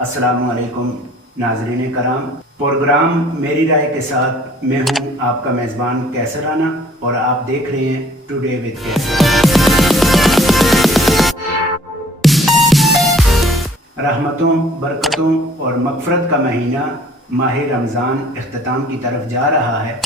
السلام علیکم ناظرین کرام، پروگرام میری رائے کے ساتھ میں ہوں آپ کا میزبان کیسر رانا اور آپ دیکھ رہے ہیں ٹوڈے وتھ کیسر۔ رحمتوں، برکتوں اور مغفرت کا مہینہ ماہ رمضان اختتام کی طرف جا رہا ہے۔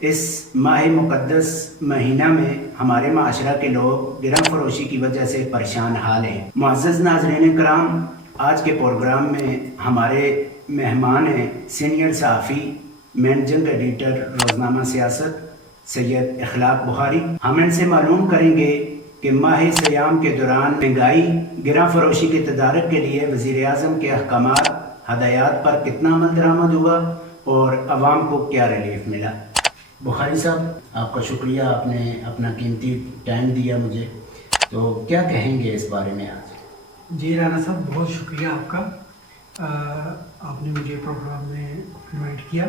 اس ماہ مقدس مہینہ میں ہمارے معاشرہ کے لوگ گرہ فروشی کی وجہ سے پریشان حال ہیں۔ معزز ناظرین کرام، آج کے پروگرام میں ہمارے مہمان ہیں سینئر صحافی، مینیجنگ ایڈیٹر روزنامہ سیاست سید اخلاق بخاری۔ ہم ان سے معلوم کریں گے کہ ماہ سیام کے دوران مہنگائی، گرہ فروشی کے تدارک کے لیے وزیر اعظم کے احکامات، ہدایات پر کتنا عمل درآمد ہوا اور عوام کو کیا ریلیف ملا۔ بخاری صاحب، آپ کا شکریہ، آپ نے اپنا قیمتی ٹائم دیا مجھے، تو کیا کہیں گے اس بارے میں آج؟ جی رانا صاحب، بہت شکریہ آپ کا، آپ نے مجھے پروگرام میں انوائٹ کیا۔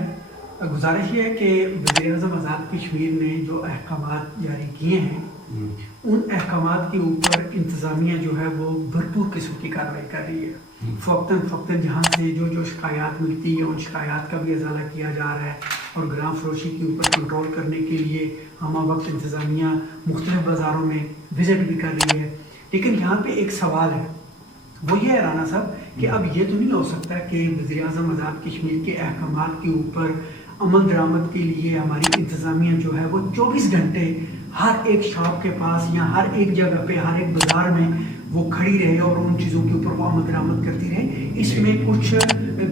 گزارش یہ ہے کہ وزیر اعظم آزاد کشمیر نے جو احکامات جاری کیے ہیں ان احکامات کے اوپر انتظامیہ جو ہے وہ بھرپور قسم کی کارروائی کر رہی ہے۔ فوقتاً جہاں سے جو شکایات ملتی ہے ان شکایات کا بھی ازالہ کیا جا رہا ہے، اور گرہ فروشی کے اوپر کنٹرول کرنے کے لیے ہمہ وقت انتظامیہ مختلف بازاروں میں وزٹ بھی کر رہی ہے۔ لیکن یہاں پہ ایک سوال ہے، وہ یہ ہے رانا صاحب کہ اب یہ تو نہیں ہو سکتا کہ وزیر اعظم آزاد کشمیر کے احکامات کے اوپر عمل درآمد کے لیے ہماری انتظامیہ جو ہے وہ 24 گھنٹے ہر ایک شاپ کے پاس یا ہر ایک جگہ پہ، ہر ایک بازار میں وہ کھڑی رہے اور ان چیزوں کے اوپر وہ عمل درآمد کرتی رہے۔ اس میں کچھ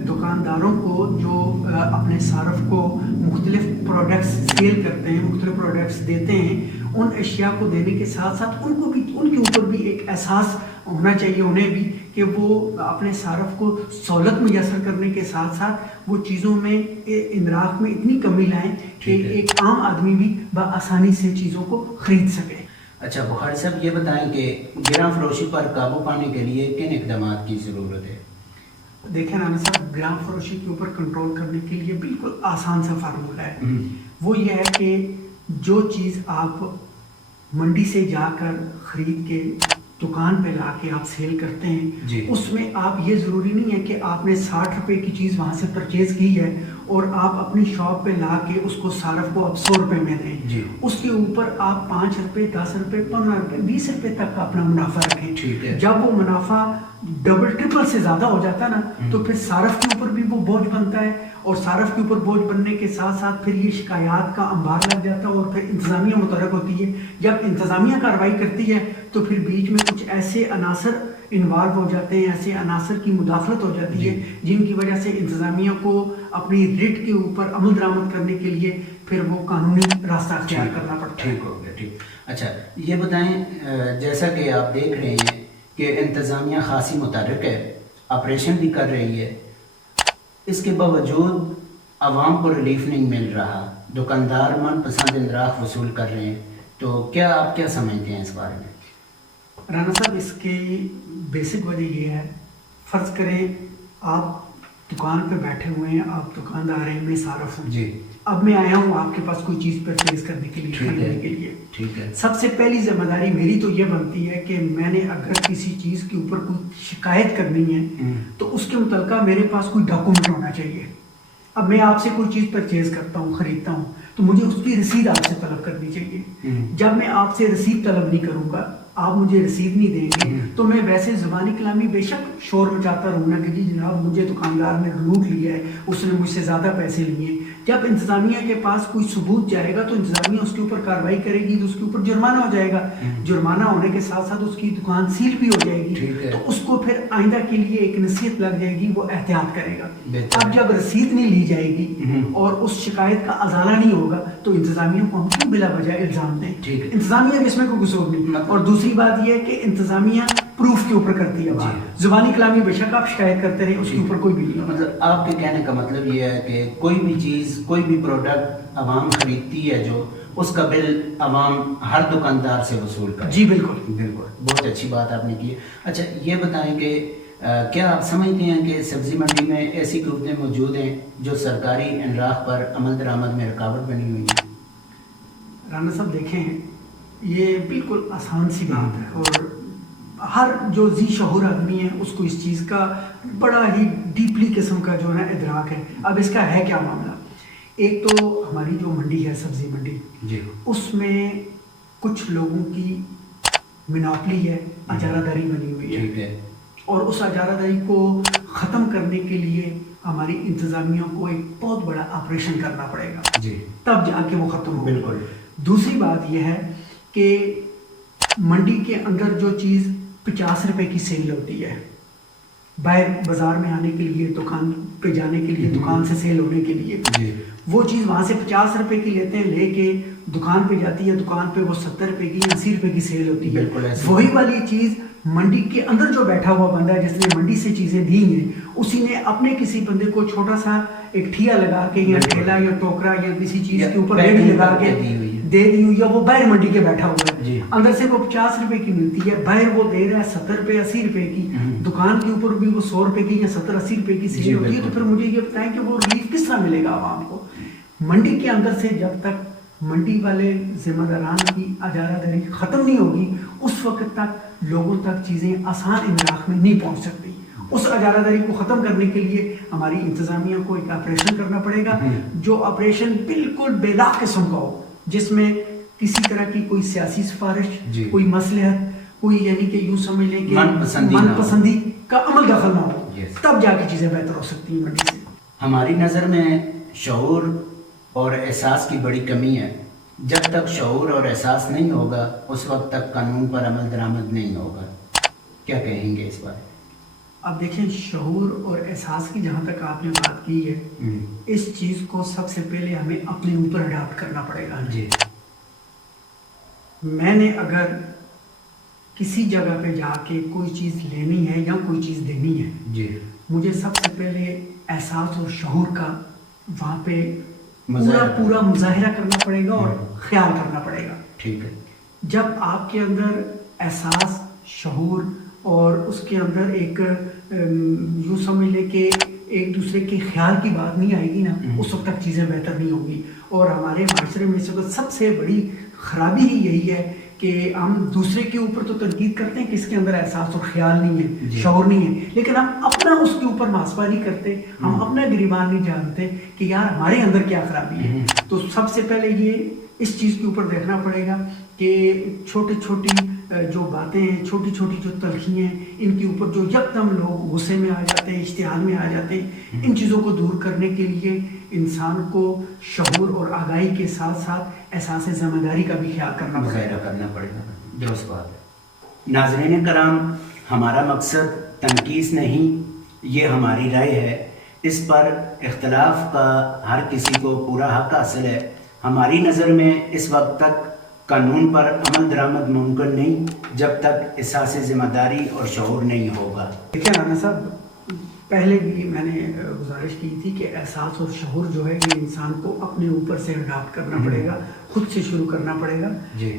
دکانداروں کو جو اپنے صارف کو مختلف پروڈکٹس سیل کرتے ہیں، مختلف پروڈکٹس دیتے ہیں، ان اشیاء کو دینے کے ساتھ ساتھ ان کو بھی، ان کے اوپر بھی ایک احساس ہونا چاہیے انہیں بھی کہ وہ اپنے صارف کو سہولت میسر کرنے کے ساتھ ساتھ وہ چیزوں میں اندراج میں اتنی کمی لائیں کہ ایک عام آدمی بھی بآسانی سے چیزوں کو خرید سکے۔ اچھا بخاری صاحب، یہ بتائیں کہ گرہ فروشی پر قابو پانے کے لیے کن اقدامات کی ضرورت ہے؟ دیکھیں رانا صاحب، گرہ فروشی کے اوپر کنٹرول کرنے کے لیے بالکل آسان سا فارمولہ ہے۔ وہ یہ ہے کہ جو چیز آپ منڈی سے جا کر خرید کے دکان پہ لا کے آپ سیل کرتے ہیں، اس میں آپ یہ ضروری نہیں ہے کہ آپ نے 60 روپے کی چیز وہاں سے پرچیز کی ہے اور آپ اپنی شاپ پہ لا کے اس کو صارف کو آپ 100 روپے میں دیں۔ اس کے اوپر آپ 5 روپے، 10 روپے، 15 روپے، 20 روپے تک کا اپنا منافع رکھیں۔ جب وہ منافع ڈبل ٹرپل سے زیادہ ہو جاتا ہے نا، تو پھر صارف کے اوپر بھی وہ بوجھ بنتا ہے، اور صارف کے اوپر بوجھ بننے کے ساتھ ساتھ پھر یہ شکایات کا انبار لگ جاتا ہے، اور پھر انتظامیہ متحرک ہوتی ہے۔ جب انتظامیہ کارروائی کرتی ہے تو پھر بیچ میں کچھ ایسے عناصر انوالو ہو جاتے ہیں، ایسے عناصر کی مداخلت ہو جاتی ہے جن کی وجہ سے انتظامیہ کو اپنی ریٹ کے اوپر عمل درآمد کرنے کے لیے پھر وہ قانونی راستہ اختیار کرنا پڑتا ہے۔ ٹھیک ہو گیا، ٹھیک۔ اچھا یہ بتائیں، جیسا کہ آپ دیکھ رہے ہیں کہ انتظامیہ خاصی متحرک ہے، آپریشن بھی کر رہی ہے، اس کے باوجود عوام کو ریلیف نہیں مل رہا، دکاندار من پسند اندراج وصول کر رہے ہیں، تو کیا آپ کیا سمجھتے ہیں اس بارے میں؟ رانا صاحب، اس کی بیسک وجہ یہ ہے، فرض کریں آپ دکان پہ بیٹھے ہوئے ہیں، آپ دکاندار ہیں، میں صارف ہوں، اب میں آیا ہوں آپ کے پاس کوئی چیز پرچیز کرنے کے لیے، خریدنے کے لیے۔ سب سے پہلی ذمہ داری میری تو یہ بنتی ہے کہ میں نے اگر کسی چیز کے اوپر کوئی شکایت کرنی ہے تو اس کے متعلقہ میرے پاس کوئی ڈاکومنٹ ہونا چاہیے۔ اب میں آپ سے کوئی چیز پرچیز کرتا ہوں، خریدتا ہوں، تو مجھے اس کی رسید آپ سے طلب کرنی چاہیے۔ جب میں آپ سے رسید طلب نہیں کروں گا، آپ مجھے رسید نہیں دیں گے، تو میں ویسے زبانی کلامی بے شک شور مچاتا رہوں گا کہ جی جناب مجھے دکاندار نے لوٹ لیا ہے، اس نے مجھ سے زیادہ پیسے لیے۔ جب انتظامیہ کے پاس کوئی ثبوت جائے گا تو انتظامیہ اس کے اوپر کارروائی کرے گی، تو اس کے اوپر جرمانہ ہو جائے گا، جرمانہ ہونے کے ساتھ ساتھ اس کی دکان سیل بھی ہو جائے گی، تو اس کو پھر آئندہ کے لیے ایک نصیحت لگ جائے گی، وہ احتیاط کرے گا۔ اب جب رسید نہیں لی جائے گی اور اس شکایت کا ازالہ نہیں ہوگا تو انتظامیہ کو ہم کیوں بلا وجہ الزام دیں؟ انتظامیہ اس میں کوئی قصور نہیں۔ اور دوسری بات یہ ہے کہ انتظامیہ پروف کے اوپر کرتی ہے بات، زبانی کلامی بے شک آپ شکایت کرتے رہے، اس کے اوپر کوئی بھی نہیں۔ مطلب آپ کے کہنے کا مطلب یہ ہے کہ کوئی بھی چیز، کوئی بھی پروڈکٹ عوام خریدتی ہے جو اس کا بل عوام ہر دکاندار سے وصول کرے۔ جی بالکل بالکل، بہت اچھی بات آپ نے کی ہے۔ اچھا یہ بتائیں کہ کیا آپ سمجھتے ہیں کہ سبزی منڈی میں ایسی قوتیں موجود ہیں جو سرکاری انراح پر عمل درآمد میں رکاوٹ بنی ہوئی ہیں؟ رانا صاحب دیکھیں، یہ بالکل آسان سی بات ہے، اور ہر جو ذی شعور آدمی ہے اس کو اس چیز کا بڑا ہی ڈیپلی قسم کا جو ہے ادراک ہے. اب اس کا ہے کیا معاملہ؟ ایک تو ہماری جو منڈی ہے سبزی منڈی جی اس میں کچھ لوگوں کی مناپلی ہے, اجارہ داری بنی ہوئی ٹھیک ہے, اور اس اجارہ داری کو ختم کرنے کے لیے ہماری انتظامیہ کو ایک بہت بڑا آپریشن کرنا پڑے گا جی تب جا کے وہ ختم ہوگا. بالکل. دوسری بات یہ ہے کہ منڈی کے اندر جو چیز 50 روپے کی سیل ہوتی ہے, باہر بازار میں آنے کے لیے, دکان پہ جانے کے لیے, دکان سے سیل ہونے کے لیے, جی وہ چیز وہاں سے 50 روپے کی لیتے ہیں, لے کے دکان پہ جاتی ہے, دکان پہ وہ 70 روپے کی 80 روپے کی سیل ہوتی ہے. بالکل ایسے. وہی والی چیز منڈی کے اندر جو بیٹھا ہوا بندہ ہے جس نے منڈی سے چیزیں دی ہیں, اسی نے اپنے کسی بندے کو چھوٹا سا ایک ٹھیا لگا کے یا ٹھیلا یا ٹوکرا یا کسی چیز کے اوپر ریڈی لگا کے دے دی ہوئی ہے, وہ باہر منڈی کے بیٹھا ہوا ہے. جی. اندر سے وہ 50 روپے کی ملتی ہے, باہر وہ دے رہا ہے 70 روپے 80 روپے کی, دکان کے اوپر بھی وہ 100 روپے کی یا 70-80 روپے کی سیل ہوتی ہے. تو پھر مجھے یہ بتائیں کہ وہ ریلیف کس طرح ملے گا عوام کو؟ منڈی کے اندر سے جب تک منڈی والے ذمہ داران کی اجارہ داری ختم نہیں ہوگی اس وقت تک لوگوں تک چیزیں آسان املاک میں نہیں پہنچ سکتی. اس اجارہ داری کو ختم کرنے کے لیے ہماری انتظامیہ کو ایک آپریشن کرنا پڑے گا, جو آپریشن بالکل بلا قسم کا ہو, جس میں کسی طرح کی کوئی سیاسی سفارش, کوئی مصلحت, کوئی یعنی کہ یوں سمجھ لیں کہ من پسندی کا عمل دخل نہ ہو. تب جا کے چیزیں بہتر ہو سکتی ہیں منڈی سے. ہماری نظر میں شعور اور احساس کی بڑی کمی ہے. جب تک شعور اور احساس نہیں ہوگا اس وقت تک قانون پر عمل درآمد نہیں ہوگا. کیا کہیں گے اس بارے؟ اب دیکھیں, شعور اور احساس کی جہاں تک آپ نے بات کی ہے, اس چیز کو سب سے پہلے ہمیں اپنے اوپر اڈاپٹ کرنا پڑے گا. جی. میں نے اگر کسی جگہ پہ جا کے کوئی چیز لینی ہے یا کوئی چیز دینی ہے, جی مجھے سب سے پہلے احساس اور شعور کا وہاں پہ پورا مظاہرہ کرنا پڑے گا اور خیال کرنا پڑے گا. ٹھیک ہے. جب آپ کے اندر احساس, شعور اور اس کے اندر ایک یوں سمجھ لے کہ ایک دوسرے کے خیال کی بات نہیں آئے گی نا, اس وقت تک چیزیں بہتر نہیں ہوگی. اور ہمارے معاشرے میں اس وقت سب سے بڑی خرابی ہی یہی ہے کہ ہم دوسرے کے اوپر تو تنقید کرتے ہیں کہ اس کے اندر احساس اور خیال نہیں ہے, شعور نہیں ہے, لیکن ہم اپنا اس کے اوپر محاسبہ نہیں کرتے, ہم اپنا گریبان نہیں جانتے کہ یار ہمارے اندر کیا خرابی ہے. تو سب سے پہلے یہ اس چیز کے اوپر دیکھنا پڑے گا کہ چھوٹی چھوٹی جو باتیں ہیں, چھوٹی چھوٹی جو تلخیاں ہیں, ان کے اوپر جو یکدم لوگ غصے میں آ جاتے ہیں, اشتعال میں آ جاتے ہیں, ان چیزوں کو دور کرنے کے لیے انسان کو شعور اور آگاہی کے ساتھ ساتھ احساس ذمہ داری کا بھی خیال کرنا پڑے گا. درست بات ہے. ناظرین کرام, ہمارا مقصد تنقیص نہیں, یہ ہماری رائے ہے. اس پر اختلاف کا ہر کسی کو پورا حق حاصل ہے. ہماری نظر میں اس وقت تک قانون پر عمل درآمد ممکن نہیں جب تک احساس ذمہ داری اور شعور نہیں ہوگا. دیکھیں رانا صاحب, پہلے بھی میں نے گزارش کی تھی کہ احساس اور شعور جو ہے یہ انسان کو اپنے اوپر سے اڈاپٹ کرنا پڑے گا, خود سے شروع کرنا پڑے گا.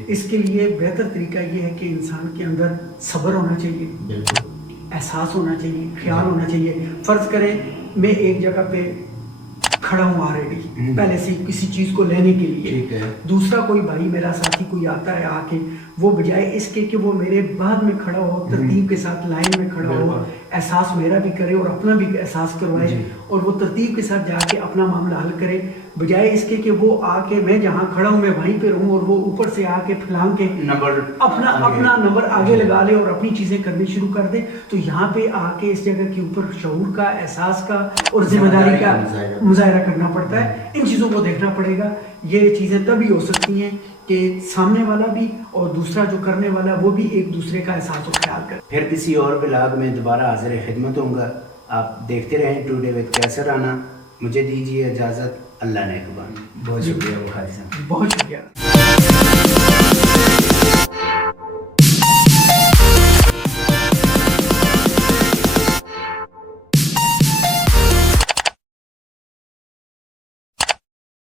اس کے لیے بہتر طریقہ یہ ہے کہ انسان کے اندر صبر ہونا چاہیے, احساس ہونا چاہیے, خیال ہونا چاہیے. فرض کریں میں ایک جگہ پہ کھڑا ہوں آلریڈی پہلے سے کسی چیز کو لینے کے لیے, دوسرا کوئی بھائی میرا ساتھی کوئی آتا ہے, آ کے وہ بجائے اس کے کہ وہ میرے بعد میں کھڑا ہو, ترتیب کے ساتھ لائن میں کھڑا ہو, احساس میرا بھی کرے اور اپنا بھی احساس کروائے, اور وہ ترتیب کے ساتھ جا کے اپنا معاملہ حل کرے, بجائے اس کے کہ وہ آ کے میں جہاں کھڑا ہوں میں وہیں پہ رہوں, اور وہ اوپر سے آ کے پھلانگ کے اپنا نمبر آگے لگا لے اور اپنی چیزیں کرنی شروع کر دے. تو یہاں پہ آ کے اس جگہ کے اوپر شعور کا, احساس کا اور ذمہ داری کا مظاہرہ کرنا پڑتا ہے. ان چیزوں کو دیکھنا پڑے گا. یہ چیزیں تبھی ہو سکتی ہیں کہ سامنے والا بھی اور دوسرا جو کرنے والا وہ بھی ایک دوسرے کا احساس اور خیال کرے. پھر کسی اور بلاگ میں دوبارہ حاضر خدمت ہوں گا. آپ دیکھتے رہیں ٹوڈے وتھ کیسر رانا. مجھے دیجیے اجازت. اللہ نے نگہبان. بہت شکریہ. بہت شکریہ.